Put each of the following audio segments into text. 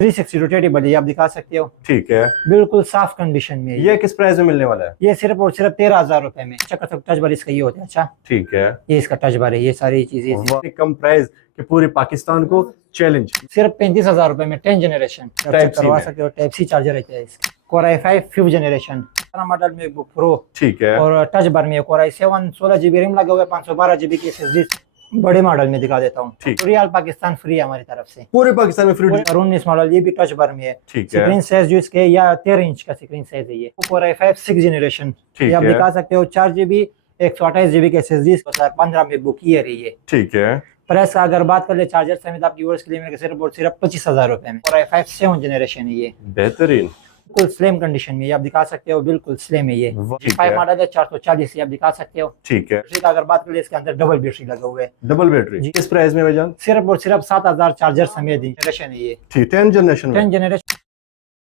360 rotatable ये आप दिखा सकते हो। ठीक है, बिल्कुल साफ कंडीशन में ये किस प्राइस में मिलने वाला है? ये सिर्फ और सिर्फ 13,000 रुपए में। टच बार इसका ये होता है। अच्छा ठीक है, ये इसका टच बार है। ये सारी चीजें बहुत कम प्राइस के पूरे पाकिस्तान को चैलेंज। सिर्फ 35,000 रुपए में 10 जनरेशन Type C करवा में। सकते हो। टाइप सी चार्जर रहता है इसका। Core i5 5th generation model में बुक प्रो। ठीक है, और टच बार में Core i7 16 GB रैम लगा हुआ है, 512 GB की SSD। बड़े मॉडल में दिखा देता हूँ। ठीक। रियल पाकिस्तान फ्री है हमारी तरफ से। पूरे पाकिस्तान में फ्री। और 19 मॉडल ये भी टच बार में है। ठीक है, स्क्रीन साइज जो इसके या 13 इंच का स्क्रीन साइज है ये। Core i5 6th जनरेशन ये आप है। दिखा सकते हो। 4 GB 128 GB की SSD 15 में बुक ही है ये। ठीक है, प्राइस का अगर बात कर ले चार्जर समेत आपकी व्यूअर्स के लिए मेरे सिर्फ और सिर्फ 25,000 रुपए में। Core i5 7th जनरेशन है ये। बेहतरीन, बिल्कुल स्लिम कंडीशन में ये आप दिखा सकते हो। बिल्कुल स्लिम है ये। ठीक 5 है। मॉडल है 440 ये आप दिखा सकते हो। ठीक है, बैटरी का अगर बात करें इसके अंदर डबल बैटरी लगा हुआ है। डबल बैटरी जी। किस प्राइस में भाईजान? सिर्फ और सिर्फ 7,000 चार्जर समेत जनरेशन है ये। ठीक, 10 जनरेशन में। 10 जनरेशन।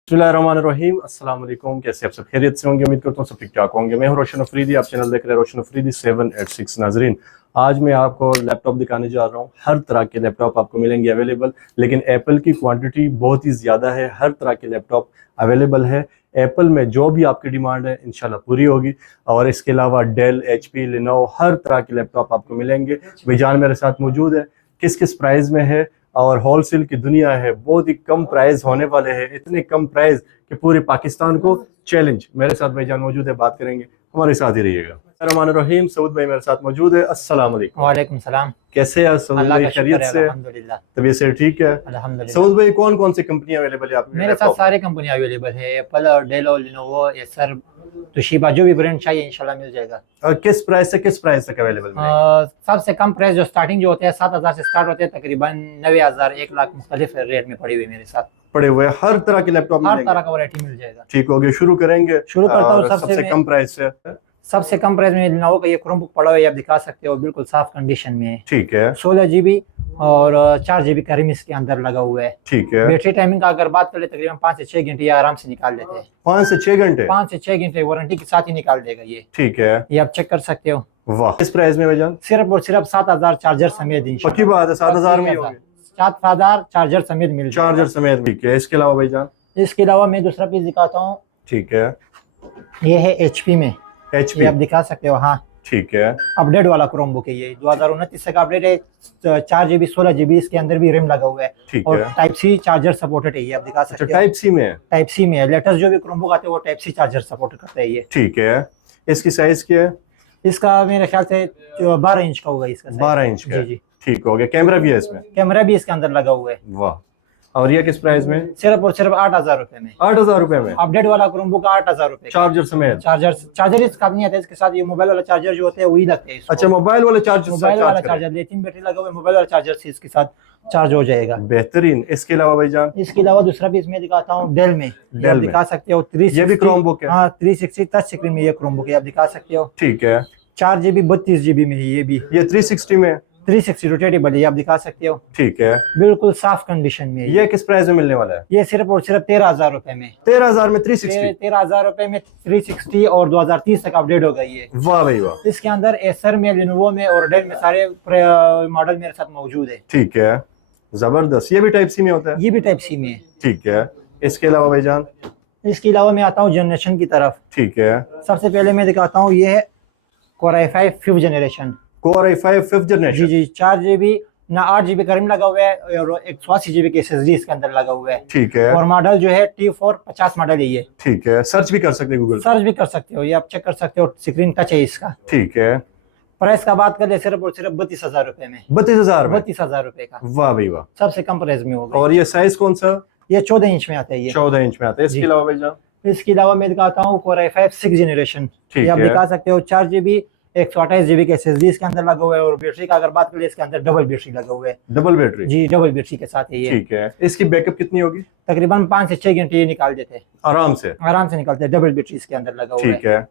बिस्मिल्लाहिर्रहमानिर्रहीम, अस्सलाम वालेकुम। कैसे आप सब खैरियत से होंगे? उम्मीद करता हूँ सब ठीक ठाक होंगे। मैं हूं रोशन अफरीदी, आप चैनल देख रहे हैं रोशन अफरीदी 786। नाजरीन, आज मैं आपको लैपटॉप दिखाने जा रहा हूँ। हर तरह के लैपटॉप आपको मिलेंगे अवेलेबल, लेकिन एप्पल की क्वांटिटी बहुत ही ज़्यादा है। हर तरह के लैपटॉप अवेलेबल है एप्पल में। जो भी आपकी डिमांड है इंशाल्लाह पूरी होगी। और इसके अलावा डेल, HP, लिनोवो हर तरह के लैपटॉप आपको मिलेंगे। भाईजान मेरे साथ मौजूद है। किस किस प्राइस में है और होलसेल की दुनिया है, बहुत ही कम प्राइस होने वाले हैं। इतने कम प्राइस कि पूरे पाकिस्तान को चैलेंज। मेरे साथ भाईजान मौजूद है, बात करेंगे, हमारे साथ ही रहिएगा। रहमान सऊद भाई मेरे साथ मौजूद है। अस्सलाम वालेकुम। वालेकुम सलाम। कैसे हैं सऊद भाई? खैरियत से? अल्हम्दुलिल्लाह। तबीयत से ठीक है? अल्हम्दुलिल्लाह। सऊद भाई कौन कौन सी कंपनी अवेलेबल है आपके? मेरे साथ सारी कंपनियां अवेलेबल है। एप्पल और डेल और लिनोवो, एसर, तोशिबा, जो भी ब्रांड चाहिए इंशाल्लाह मिल जाएगा। और किस प्राइस से किस प्राइस तक अवेलेबल है? सबसे कम प्राइस जो स्टार्टिंग जो होते हैं 7,000 से स्टार्ट होते हैं, तकरीबन 90,000 1 लाख मुख्तलिफ रेट में पड़ी हुई मेरे साथ। पड़े हुए हर तरह के लैपटॉप हर तरह का वैरायटी मिल जाएगा। ठीक हो गया, शुरू करेंगे। शुरू करता हूँ सबसे कम प्राइस से। सबसे कम प्राइस में लिनोवो का ये क्रोमबुक पड़ा हुआ है, आप दिखा सकते हो। बिल्कुल साफ कंडीशन में है। ठीक है, 16 GB और 4 GB का रैम इसके अंदर लगा हुआ है। ठीक है। बैटरी टाइमिंग का अगर बात करें तकरीबन 5 से 6 घंटे आराम से निकाल लेते हैं। 5 से 6 घंटे? 5 से 6 घंटे वारंटी के साथ ही निकाल देगा ये। ठीक है, ये आप चेक कर सकते हो। वाह, किस प्राइस में भाईजान? सिर्फ और सिर्फ 7,000 चार्जर समेत। पक्की बात है, 7,000 में ही होंगे। 7,000 चार्जर समेत मिल जाएगा। चार्जर समेत। ठीक है, इसके अलावा भाईजान? इसके अलावा मैं दूसरा पीस दिखाता हूँ। ठीक है, ये है HP में। HP, ये आप दिखा सकते हो। हाँ, ठीक है। अपडेट वाला क्रोमबुक है ये। 2029 का अपडेट है। 4 GB 16 GB इसके अंदर भी रैम लगा हुआ है। ठीक और है। टाइप सी चार्जर सपोर्टेड है ये, आप दिखा अच्छा, सकते हो। टाइप सी में है? टाइप सी में है। लेटेस्ट जो भी क्रोमबुक आते हैं वो टाइप सी चार्जर सपोर्ट करता है ये। ठीक है, इसकी साइज क्या है? इसका मेरे ख्याल से 12 इंच का होगा इसका। 12 इंच का? जी जी। ठीक हो गया। कैमरा भी है इसमें? कैमरा भी इसके अंदर लगा हुआ है। वाह। और ये किस प्राइस में? सिर्फ और सिर्फ 8,000 रुपए में। 8,000 रुपए में अपडेट वाला क्रोमबुक 8,000 रुपए। चार्जर समेत? चार्जर इसका नहीं आता, इसके साथ ये मोबाइल वाला चार्जर जो होते हैं वही लगते हैं इसको। अच्छा, मोबाइल वाले चार्जर? मोबाइल वाला चार्जर, लेकिन बैटरी लगा हुआ है, मोबाइल वाला चार्जर से इसके साथ चार्ज हो जाएगा। बेहतरीन। इसके अलावा भाईजान? इसके अलावा दूसरा भी इसमें दिखाता हूँ। डेल में ये आप दिखा सकते हो। 360 ये भी क्रोमबुक है? हाँ, 360 टच स्क्रीन में ये क्रोमबुक है, आप दिखा सकते हो। ठीक है, 4 GB 32 GB में है ये भी। ये 360 में? 360 रोटेटेबल है, आप दिखा सकते हो। ठीक है, बिल्कुल साफ कंडीशन में है ये किस प्राइस में मिलने वाला है? ये सिर्फ और सिर्फ 13,000 रुपए में। 13,000 में 360? 13,000 रुपए में 360 और 2030 तक अपडेट होगा ये। वाह भाई वाह। इसके अंदर एसर में, लिनोवो में और डेल में सारे मॉडल मेरे साथ मौजूद है। ठीक है, जबरदस्त। ये भी टाइप सी में होता है? ये भी टाइप सी में है। ठीक है, इसके अलावा भाईजान? इसके अलावा मैं आता हूँ जनरेशन की तरफ। ठीक है, सबसे पहले मैं दिखाता हूँ, ये है Core i5 5th generation. Core i5 5th generation? जी जी। 4 GB ना 8 GB का रैम लगा हुआ है और 188 GB की SSD इसके अंदर लगा हुआ है। ठीक है। और मॉडल जो है T4 50 मॉडल है ये। ठीक है, सर्च भी कर सकते हैं गूगल? सर्च भी कर सकते हो, ये आप चेक कर सकते हो। स्क्रीन टच है इसका। ठीक है। प्राइस का बात करें सिर्फ और सिर्फ 32,000 रुपए में। 32,000 में? 32,000 रुपए का। वाह भाई वाह, सबसे कम प्राइस में होगा। और ये साइज कौन सा? ये 14 इंच में आता है ये। 14 इंच में आता है। इसके अलावा भाईजान? इसके अलावा मैं दिखाता हूँ Core i5 6th जनरेशन। ये आप दिखा सकते हो। 4 GB 128 GB के SSD इसके अंदर लगा हुआ है। और बैटरी का अगर बात करें इसके अंदर डबल बैटरी लगा हुआ है। Double battery? जी, डबल बैटरी के साथ है ये। ठीक है, इसकी बैकअप कितनी होगी? तकरीबन 5 से 6 घंटे ये निकाल देते हैं आराम से? आराम से निकालते हैं। डबल बैटरी इसके अंदर लगा हुआ है। ठीक है,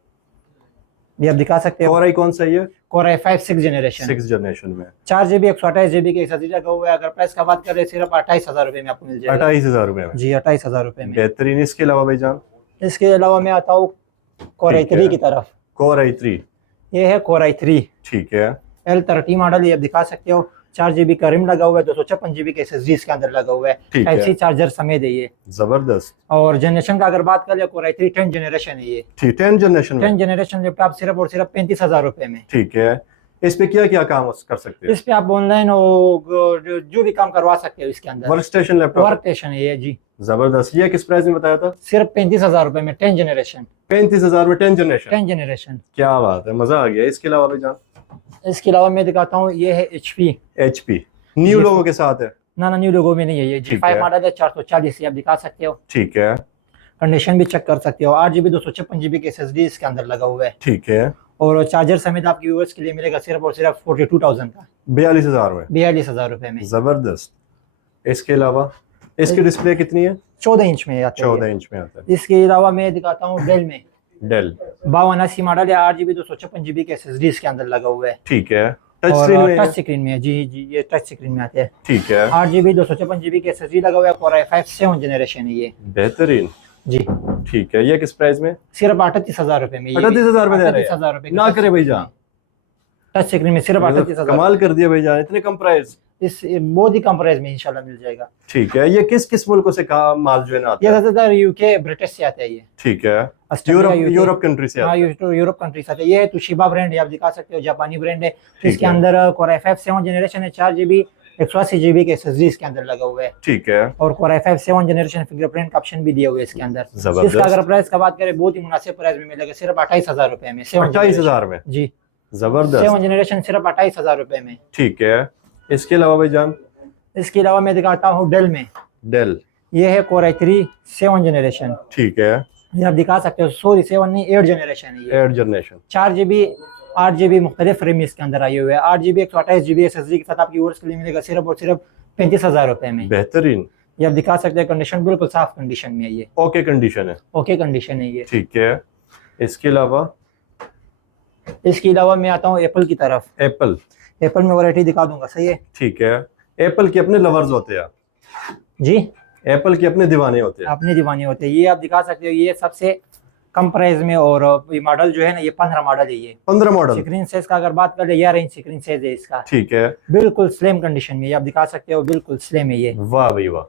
ये आप दिखा सकते हो। Core i कौन सा है? Core i5 6th generation. 6th generation में 4 GB 128 GB के SSD लगा हुआ है। अगर प्राइस का बात करें सिर्फ 28,000 रुपए में आपको मिल जाएगा। 28,000 रुपए में? जी, 28,000 रुपए में। बेहतरीन। इसके अलावा भाईजान? इसके अलावा मैं आता हूँ Core i3 की तरफ। Core i3? ये है Core i3। ठीक है, L30 मॉडल, ये आप दिखा सकते हो। 4 GB का रिम लगा हुआ है, 256 GB का SSD इसके अंदर लगा हुआ है, ठीक है। Type-C चार्जर समेत है ये। जबरदस्त। और जनरेशन का अगर बात करें Core i3 10 जनरेशन है ये। 10 जनरेशन में 10 जनरेशन लैपटॉप सिर्फ और सिर्फ 35,000 रुपए में। ठीक है। इस पे क्या क्या काम कर सकते हैं? इस पे आप ऑनलाइन जो भी काम करवा सकते हो इसके अंदर। Work station laptop, work station है ये जी। जबरदस्त। ये किस प्राइस में बताया था? सिर्फ 35,000 रुपए में 10 जनरेशन। 35,000 में 10 जनरेशन। 10 जनरेशन। क्या बात है, मजा आ गया। इसके अलावा भी जान, इसके अलावा मैं दिखाता हूँ, ये है HP न्यू लोगों के साथ है। ना न्यू लोगो में नहीं है ये, ठीक G5 है। मॉडल है, 440 ये आप दिखा सकते हो। ठीक है। कंडीशन भी चेक कर सकते हो। 8 GB 256 GB के SSD इसके अंदर लगा हुआ है। ठीक है। और चार्जर समेत आपके व्यूअर्स के लिए मिलेगा सिर्फ और सिर्फ 42,000 का, 42,000 में। 42,000 रुपए में। जबरदस्त। इसके अलावा इसकी डिस्प्ले कितनी है? 14 इंच में आता है 14 ये। इंच में आता है। इसके अलावा मैं दिखाता हूँ डेल में, डेल 5280 मॉडल है, 8 GB 256 GB के SSD इसके अंदर लगा हुआ है। ठीक है। टच और स्क्रीन में है? टच स्क्रीन में है जी जी, ये टच स्क्रीन में आते हैं। ठीक है। 8 GB 256 GB के SSD लगा हुआ है, Core i5 7 जनरेशन है ये बेहतरीन। जी। ठीक है। ये किस प्राइस में? सिर्फ 38,000 रुपए में। 38,000 में दे रहे हैं? 38,000 रुपए ना करे भाईजान, टच स्क्रीन में सिर्फ 38,000। कमाल कर दिया भाईजान, इतने कम प्राइस। इस बहुत ही कम प्राइस में इंशाल्लाह मिल जाएगा। ठीक है। ये किस किस मुल्कों से माल जो है ना आता ये है? ज्यादातर यूके ब्रिटिश से आता है ये। ठीक है। Australia, Europe UK Europe country से हाँ, आता है। यूरोप कंट्री से आता है। ये है तुशिबा ब्रांड है, आप दिखा सकते हो, जापानी ब्रांड है। ठीक इसके है। अंदर Core i5 7 जनरेशन है, 4 GB 180 GB के SSD इसके अंदर लगा हुआ है। ठीक है। और Core i5 7 जनरेशन फिंगरप्रिंट का ऑप्शन भी दिया हुआ है इसके अंदर। जबरदस्त। इसका अगर प्राइस का बात करें, बहुत ही मुनासिब प्राइस में मिलेगा, सिर्फ 28,000 रुपए में। 28,000 में। जी। जबरदस्त। 7 जनरेशन सिर्फ 28,000 रुपए में। ठीक है। इसके अलावा भाईजान, इसके अलावा मैं दिखाता हूँ डेल में, डेल, ये है Core i3 7 जनरेशन। ठीक है। ये आप दिखा सकते हो, सॉरी 7 नहीं 8 जनरेशन है ये। 8 जनरेशन। 4 GB 8 GB मुख्तलिफ रैम इसके अंदर आए हुए हैं। 8 GB 128 GB SSD के साथ आपकी व्यूअर्स के लिए मिलेगा सिर्फ और सिर्फ 35,000 रुपए में। बेहतरीन। ये आप दिखा सकते हैं, कंडीशन बिल्कुल साफ कंडीशन में है ये। ओके कंडीशन है। ओके कंडीशन है ये। ठीक है। इसके अलावा मैं आता हूँ एप्पल की तरफ। एप्पल में वैरायटी दिखा दूंगा, सही है ठीक है। एप्पल के अपने लवर्स होते हैं जी, एप्पल के अपने दीवाने होते हैं। अपने दीवाने होते हैं। ये आप दिखा सकते हो, ये सबसे कम प्राइस में। और ये मॉडल जो है ना, ये 15 मॉडल है ये। 15 मॉडल। स्क्रीन साइज का अगर बात करें, 11 इंच स्क्रीन साइज है इसका। ठीक है। बिल्कुल स्लिम कंडीशन में, ये आप दिखा सकते हो, बिल्कुल स्लिम है ये। वाह भाई वाह,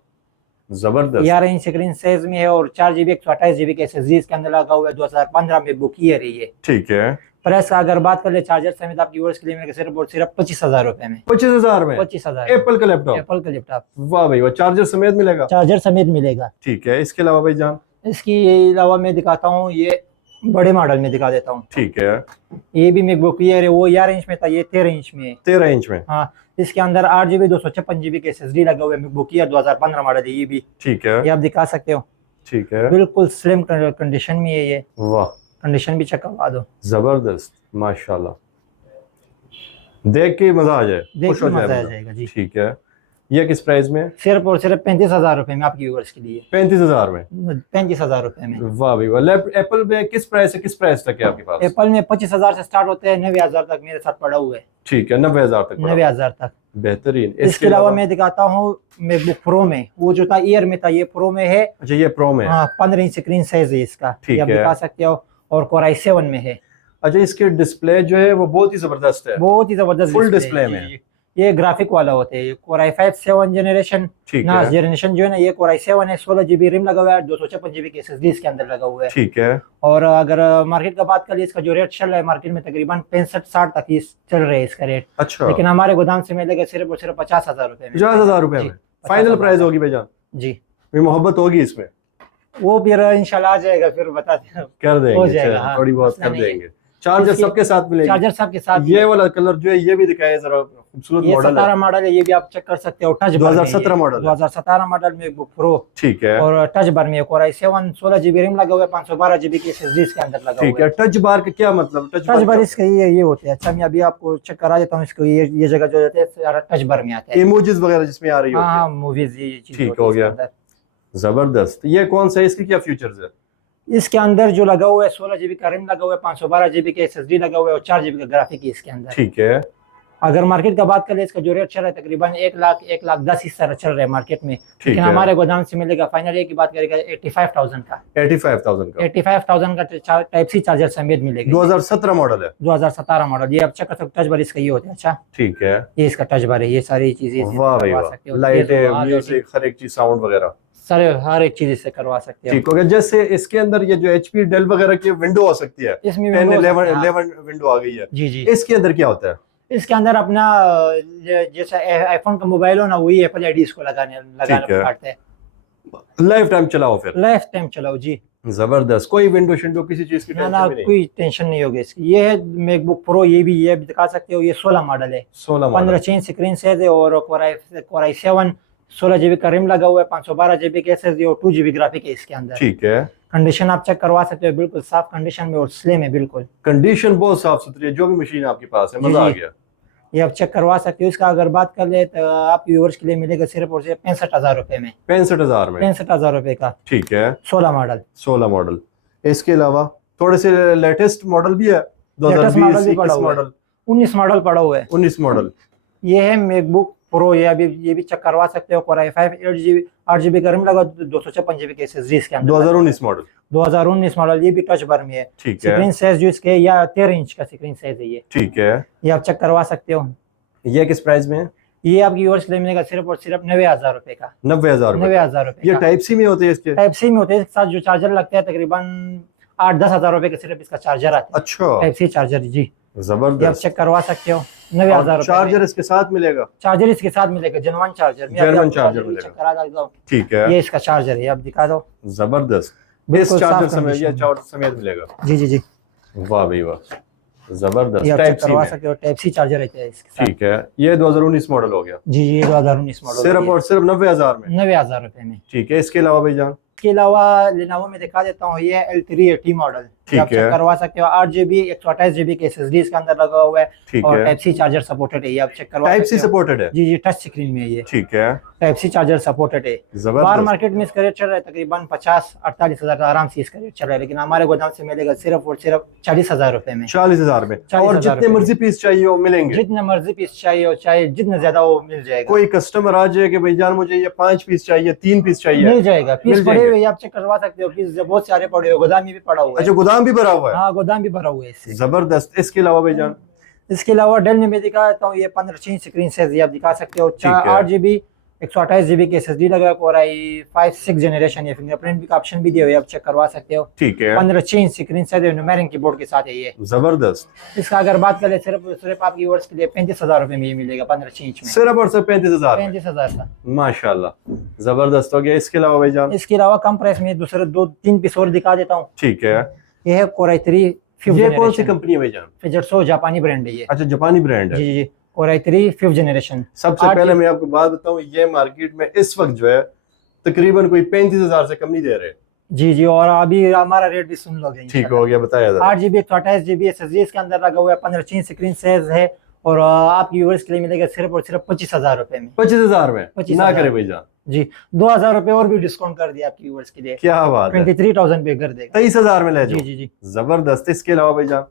जबरदस्त। 11 इंच स्क्रीन साइज में है और 4 GB 128 GB के SSD इसके अंदर लगा हुआ है। 2015 में बुक ईयर है ये। ठीक है। प्राइस का अगर बात करें, चार्जर समेत आपकी व्यूअर्स के लिए मिलेगा सिर्फ और सिर्फ 25,000 रुपए में। 25,000 में 25,000 एप्पल का लैपटॉप। एप्पल का लैपटॉप वाह भाई वाह, चार्जर समेत मिलेगा। चार्जर समेत मिलेगा। ठीक है। इसके अलावा भाईजान, इसकी अलावा मैं दिखाता हूँ, ये बड़े मॉडल में दिखा देता हूँ। ठीक है। ये भी मैकबुक एयर है, वो 11 इंच में था, ये 13 इंच में है। 13 इंच में। हाँ, इसके अंदर 8 GB 256 GB के SSD लगा हुआ है। मैकबुक एयर 2015 मॉडल है ये भी। ठीक है। ये आप दिखा सकते हो, ठीक है। बिल्कुल स्लिम कंडीशन में है ये। वाह, कंडीशन भी चेक करवा दो, जबरदस्त, माशाल्लाह। देख के मजा आ जाए, देख खुश के हो जाए मजा आ बंदा। जाएगा जी। ठीक है। ये किस प्राइस में? सिर्फ और सिर्फ 35,000 रुपए में आपकी व्यूअर्स के लिए। 35,000 में। 35,000 रुपए में। वाह भाई वाह। एप्पल में किस प्राइस से किस प्राइस तक है आपके पास? एप्पल में 25,000 से स्टार्ट होते हैं, 90,000 तक मेरे साथ पड़ा हुआ है। ठीक है, 90,000 तक पड़ा। 90,000 तक। बेहतरीन। इसके अलावा मैं दिखाता हूँ मैकबुक प्रो में, वो जो था ईयर में था, ये प्रो में है। अच्छा, ये प्रो में। हाँ, 15 इंच स्क्रीन साइज है इसका, ठीक ये आप है। दिखा सकते हो। और Core i7 में है। अच्छा, इसके डिस्प्ले जो है वो बहुत ही जबरदस्त है। बहुत ही जबरदस्त फुल डिस्प्ले डिस्प्ले में। जी। ये ग्राफिक वाला होते हैं। Core i5 7 जनरेशन ठीक ना है। जनरेशन जो है ना, ये Core i7 है। 16 GB रिम लगा हुआ है, 256 GB के SSD इसके अंदर लगा हुआ है। ठीक है। और अगर मार्केट का बात करें, इसका जो रेट चल रहा है मार्केट में तकरीबन 65-60 तक ही चल रहा है इसका रेट। अच्छा, लेकिन हमारे गोदाम से मिलेगा सिर्फ और सिर्फ 50,000 रुपए में। 50,000 रुपए जी, में फाइनल 50,000 प्राइस होगी भाईजान? जी। भी मोहब्बत होगी इसमें? वो फिर इंशाल्लाह आ जाएगा, फिर बताते हैं। कर हो देंगे, जाएगा, चलो, हाँ, थोड़ी बहुत मसला कर नहीं है। देंगे। चार्जर इसकी- सबके साथ मिलेगी? चार्जर सबके साथ। ये वाला कलर जो है ये भी दिखाया जरा, खूबसूरत ये मॉडल 17 है। मॉडल है, ये भी आप चेक कर सकते हो। टच 2017 मॉडल है। 2017 मॉडल में बुक प्रो। ठीक है। और टच बार में Core i7 16 GB रिम लगा हुआ है, 512 GB की SSD इसके अंदर लगा ठीक हुआ है। है। टच बार का क्या मतलब? टच बार इसके ये होते हैं। अच्छा, मैं अभी आपको चेक करा देता हूँ इसको। ये जगह जो होते हैं सारा टच बार में आता है। इमोजीज वगैरह जिसमें आ रही होती हाँ, है। मूवीज ये चीज ठीक होती है हो इसके गया। अंदर। जबरदस्त। ये कौन सा है, इसकी क्या फीचर्स है? इसके अंदर जो लगा हुआ है 16 GB का रिम लगा हुआ है, 512 GB के SSD लगा हुआ है और 4 GB का ग्राफिक है इसके अंदर। ठीक है। अगर मार्केट का बात करें, इसका जो रेट चल रहा है तकरीबन 1,10,000 इस तरह चल रहा है मार्केट में, लेकिन हमारे गोदाम से मिलेगा फाइनल की बात करेगा 85,000 का। 85,000 का टाइप सी चार्जर समेत मिलेगा। 2017 मॉडल है। 2017 मॉडल। ये अब चेक कर सकते, टच बार इसका ये होता है। अच्छा ठीक है, ये इसका टच बार है, ये सारी चीजें वाह भाई वाह, लाइट है, म्यूजिक, हर एक चीज, साउंड वगैरह सारे हर एक चीज इससे करवा सकते हैं। ठीक हो गया। जैसे इसके अंदर ये जो HP डेल वगैरह की विंडो आ सकती है, इसमें 11 विंडो आ गई है। जी जी। इसके अंदर क्या होता है? इसके अंदर अपना जैसे आईफोन का मोबाइल हो ना, वही एप्पल आईडी इसको लगाने काटते हैं। लाइफ टाइम चलाओ, फिर लाइफ टाइम चलाओ जी। जबरदस्त, कोई विंडो शिंडो किसी चीज की टेंशन नहीं, कोई टेंशन नहीं होगी इसकी। ये है मैकबुक प्रो, ये भी दिखा सकते हो। ये 16 मॉडल है, 15 इंच स्क्रीन साइज है और Core i7 16 GB का रिम लगा हुआ है, 512 GB के SSD और 2 GB ग्राफिक है इसके अंदर। ठीक है, कंडीशन आप चेक करवा सकते हो, बिल्कुल साफ कंडीशन में और स्लिम है बिल्कुल। कंडीशन बहुत साफ सुथरी है, जो भी मशीन आपके पास है, मजा आ गया। ये आप चेक करवा सकते हो। इसका अगर बात कर ले तो आप व्यूअर्स के लिए मिलेगा सिर्फ और सिर्फ 65,000 रुपए में। 65,000 में, 65,000 रुपए का। ठीक है, 16 मॉडल। इसके अलावा थोड़े से लेटेस्ट मॉडल भी है, 2020 21 मॉडल, 19 मॉडल पड़ा हुआ है। 19 मॉडल। ये है मैकबुक प्रो, ये भी चेक करवा सकते हो। Core i5 8 GB का रैम लगा, 256 GB के SSD इसके अंदर। 2019 मॉडल। 2019 मॉडल। ये भी टच बार में है। ठीक है, स्क्रीन साइज जो इसके या 13 इंच का स्क्रीन साइज है ये। ठीक है, ये आप चेक करवा सकते हो। ये किस प्राइस में है? ये आपकी व्यूअर्स के लिए मिलेगा सिर्फ और सिर्फ 90,000 रुपए का। 90,000 रुपए। ये टाइप सी में होते हैं इसके? टाइप सी में होते हैं। इसके साथ जो चार्जर लगता है तकरीबन 8-10 हजार रुपए का सिर्फ इसका चार्जर आता है। अच्छा, टाइप सी चार्जर जी। जबरदस्त, आप चेक करवा सकते हो। 90,000 रुपए। चार्जर इसके साथ मिलेगा? चार्जर इसके साथ मिलेगा, जेन्युइन चार्जर मिलेगा। ठीक है, ये इसका चार्जर है, आप दिखा दो। जबरदस्त, इस चार्जर समेत ये चार्जर समेत मिलेगा? जी जी जी। वाह भाई वाह, जबरदस्त। ये चेक करवा सकते हो, टाइप सी चार्जर है इसके साथ। ठीक है, ये 2019 मॉडल हो गया। जी जी, 2019 मॉडल। सिर्फ और सिर्फ 90,000 में? 90,000 रुपए में। ठीक है, इसके अलावा भाईजान? इसके अलावा लेनोवो में दिखा देता हूँ, ये L380 मॉडल। आप चेक करवा सकते हो। 8 GB 128 GB के SSD इसके अंदर लगा हुआ है। ठीक और है, टाइप सी चार्जर सपोर्टेड है। ये आप चेक करवा टाइप सी सपोर्टेड है? जी जी, टच स्क्रीन में ये। ठीक है, टाइप सी चार्जर सपोर्टेड है। बाहर मार्केट में इसका रेट चल रहा है तकरीबन 50-48 हजार आराम से इसका रेट चल रहा है, लेकिन हमारे गोदाम से मिलेगा सिर्फ और सिर्फ 40,000 रुपए में। 40,000 में। और जितने मर्जी पीस चाहिए वो मिलेंगे? जितने मर्जी पीस चाहिए हो, चाहे जितना ज्यादा वो मिल जाएगा। कोई कस्टमर आ जाए कि भाईजान मुझे ये 5 पीस चाहिए, 3 पीस चाहिए, मिल जाएगा। पीस पड़े हुए आप चेक करवा सकते हो। पीस बहुत सारे पड़े हुए, गोदाम में भी पड़ा हुआ है। अच्छा, गोदाम भी भरा हुआ है? हाँ, गोदाम भी भरा हुआ है इससे। जबरदस्त। इसके अलावा भाईजान? इसके अलावा डेल में मैं दिखाता हूँ, ये 15 इंच स्क्रीन साइज आप दिखा सकते हो। 8 GB 128 GB के SSD लगा है। Core i5 6 generation. ये फिंगरप्रिंट का ऑप्शन भी दिया हुआ है, आप चेक करवा सकते हो। ठीक है, 15 inch screen size numeric keyboard के साथ है ये। जबरदस्त। इसका अगर बात करें सिर्फ आपकी व्यूअर्स के लिए 35,000 रुपए में ये मिलेगा। 15 इंच में सिर्फ और सिर्फ 35,000? 35,000 का, माशाल्लाह, जबरदस्त हो गया। इसके अलावा भाईजान? इसके अलावा कम प्राइस में दूसरे 2-3 पीस और दिखा देता हूँ। ठीक है, ये है Core i3 5th ये कौन सी जनरेशन। कंपनी है भाईजान? Fujitsu जापानी ब्रांड है ये। अच्छा, जापानी ब्रांड है। जी जी, Core i3 5th जनरेशन। सबसे पहले मैं आपको बात बताऊं, ये मार्केट में इस वक्त जो है तकरीबन कोई 35,000 से कम नहीं दे रहे। जी जी, और अभी हमारा रेट भी सुन लोगे। ठीक हो गया, बताया जरा। 8 GB 128 GB SSD इसके अंदर लगा हुआ है। 15 इंच स्क्रीन साइज है और आपकी व्यूअर्स के लिए मिलेगा सिर्फ और सिर्फ 25,000 रुपए में। 25,000 में? 25,000 ना करे भाईजान जी, 2,000 रुपए और भी डिस्काउंट कर दिया आपकी व्यूअर्स के लिए। क्या बात है, 23,000 पे कर देगा। 23,000 में ले जी जाओ। जी जी। जबरदस्त। इसके अलावा भाईजान?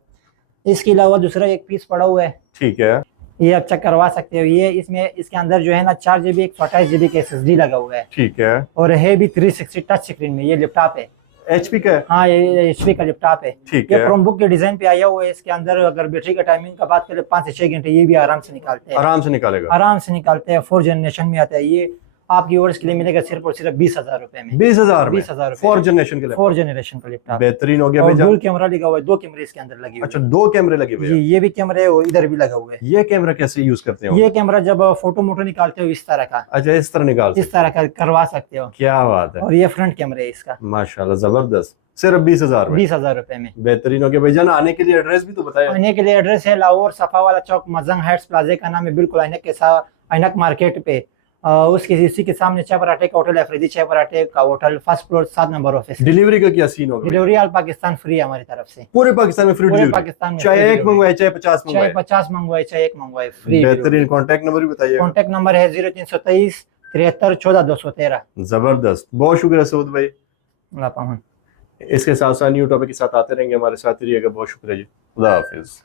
इसके अलावा दूसरा एक पीस पड़ा हुआ है, ठीक है, ये आप चेक करवा सकते हो। ये इसके अंदर जो है ना 4 GB 128 GB के SSD लगा हुआ है। ठीक है, और है भी 360 टच स्क्रीन में। ये लैपटॉप है, HP का है? हाँ ये HP का लैपटॉप है। ठीक ये है, क्रोमबुक के डिजाइन पे आया हुआ है। इसके अंदर अगर बैटरी का टाइमिंग का बात करें 5 से 6 घंटे ये भी आराम से निकालते हैं। आराम से निकालेगा? आराम से निकालते हैं। 4 जनरेशन में आता है ये। आपकी व्यूअर्स के लिए मिलेगा सिर्फ और सिर्फ 20,000 रुपए में। 20,000 में? 20,000 रुपए। 4 जनरेशन के लिए? 4 जनरेशन का लैपटॉप। बेहतरीन हो गया और भाईजान। डुअल कैमरा लगा हुआ है, 2 कैमरे इसके अंदर लगे हुए अच्छा, हैं। 2 कैमरे लगे हुए जी, हैं? ये भी कैमरा है और इधर भी लगा हुआ है। ये कैमरा कैसे यूज करते हो? ये कैमरा जब फोटो मोटो निकालते हो इस तरह का, अच्छा, इस तरह निकाल इस तरह का करवा सकते हो। क्या बात है, और ये फ्रंट कैमरा है इसका। माशाल्लाह, जबरदस्त। सिर्फ 20,000 में? 20,000 रुपए में। बेहतरीन हो गया भाईजान। आने के लिए एड्रेस भी तो बताया। आने के लिए एड्रेस है लाहौर सफा वाला चौक, मजंग हाइट्स प्लाजा का नाम है, बिल्कुल ऐनक के साथ, ऐनक मार्केट पे। उसके इसी के सामने चाय पराठे का होटल है, अफरीदी चाय पराठे का hotel, first floor 7 number office. Delivery का क्या सीन होगा? डिलीवरी ऑल पाकिस्तान फ्री है हमारी तरफ से। पूरे पाकिस्तान में फ्री पूरे डिलीवरी? पाकिस्तान में चाहे एक मंगवाए चाहे 50 चाहे मंगवाए? 50 मंगवाए चाहे एक मंगवाए, फ्री। बेहतरीन। कॉन्टेक्ट नंबर भी बताइए। कॉन्टेक्ट नंबर है 0323 73 14 213। जबरदस्त, बहुत शुक्रिया सऊद भाई। अल्लाह पामन। इसके साथ साथ न्यू टॉपिक के साथ आते रहेंगे, हमारे साथ ही रहिएगा। बहुत शुक्रिया जी, खुदा हाफिज।